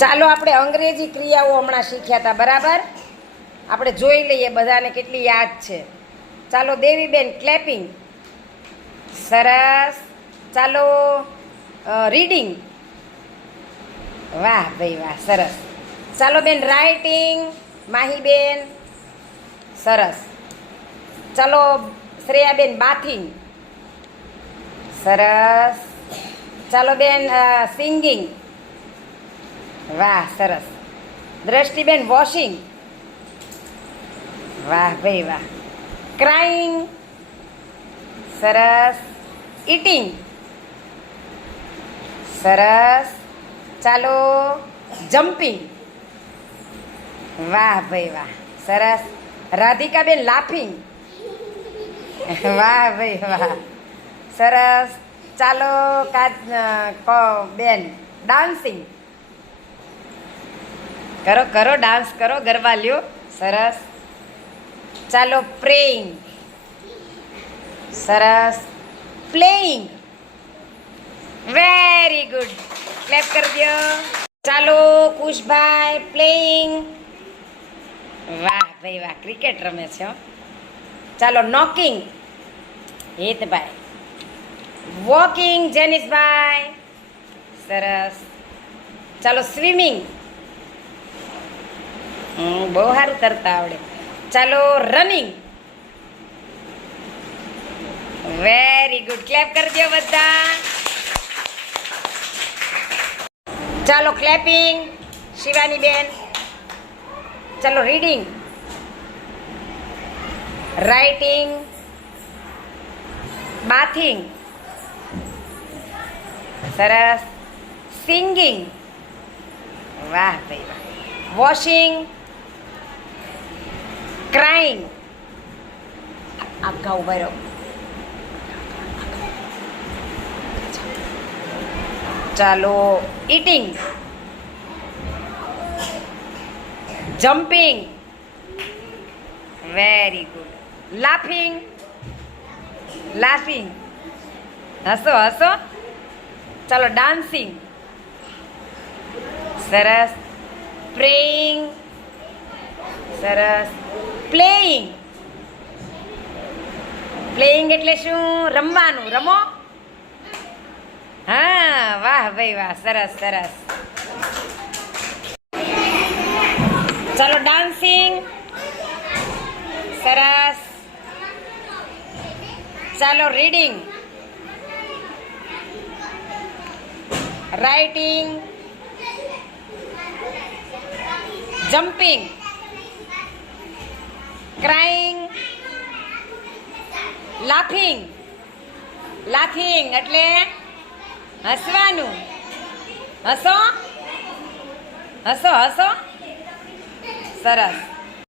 ચાલો આપણે અંગ્રેજી ક્રિયાઓ હમણાં શીખ્યા હતા બરાબર? આપણે જોઈ લઈએ બધાને કેટલી યાદ છે. ચાલો દેવીબેન ક્લેપિંગ સરસ. ચાલો રીડિંગ વાહ ભાઈ વાહ, સરસ. ચાલો બેન રાઇટિંગ માહીબેન, સરસ. ચાલો શ્રેયાબેન બાથિંગ સરસ. ચાલો બેન સિંગિંગ વાહ, સરસ. દ્રષ્ટિબેન વોશિંગ વાહ, ભાઈ વાહ. ક્રાઇંગ સરસ. ઇટિંગ સરસ. ચાલો જમ્પિંગ વાહ, ભાઈ વાહ. સરસ. રાધિકાબેન લાફિંગ વાહ, ભાઈ વાહ. સરસ. ચાલો, કાજ બેન ડાન્સિંગ કરો કરો ડાન્સ કરો ગરબા લ્યો સરસ. ચાલો પ્રેઇંગ સરસ. પ્લેઇંગ વેરી ગુડ ક્લેપ કરી દો. ચાલો, કુશભાઈ પ્લેઇંગ વાહ, ભાઈ, વાહ ક્રિકેટ રમે છે. ચાલો નોકિંગ હિતભાઈ. વોકિંગ જેનિસભાઈ. સરસ. ચાલો સ્વિમિંગ બહુ સારું તરતા આવડે. ચાલો રનિંગ વેરી ગુડ ક્લેપ કરજો બધા. ચાલો ક્લેપિંગ શિવાની બેન. ચાલો રીડિંગ રાઇટિંગ બાથિંગ સરસ સિંગિંગ વાહ ભાઈ, વાહ. વોશિંગ ક્રાઇંગ આખા ઊભા રહો ચાલો eating jumping very good laughing laughing હસો હસો ચાલો ડાન્સિંગ સરસ પ્રેઇંગ સરસ પ્લેઇંગ પ્લેઇંગ એટલે શું? રમવાનું. રમો? હા, વાહ ભાઈ, વાહ. સરસ સરસ. ચાલો ડાન્સિંગ સરસ. ચાલો reading writing jumping crying laughing laughing એટલે હસવાનું. હસો? હસો હસો? સરસ.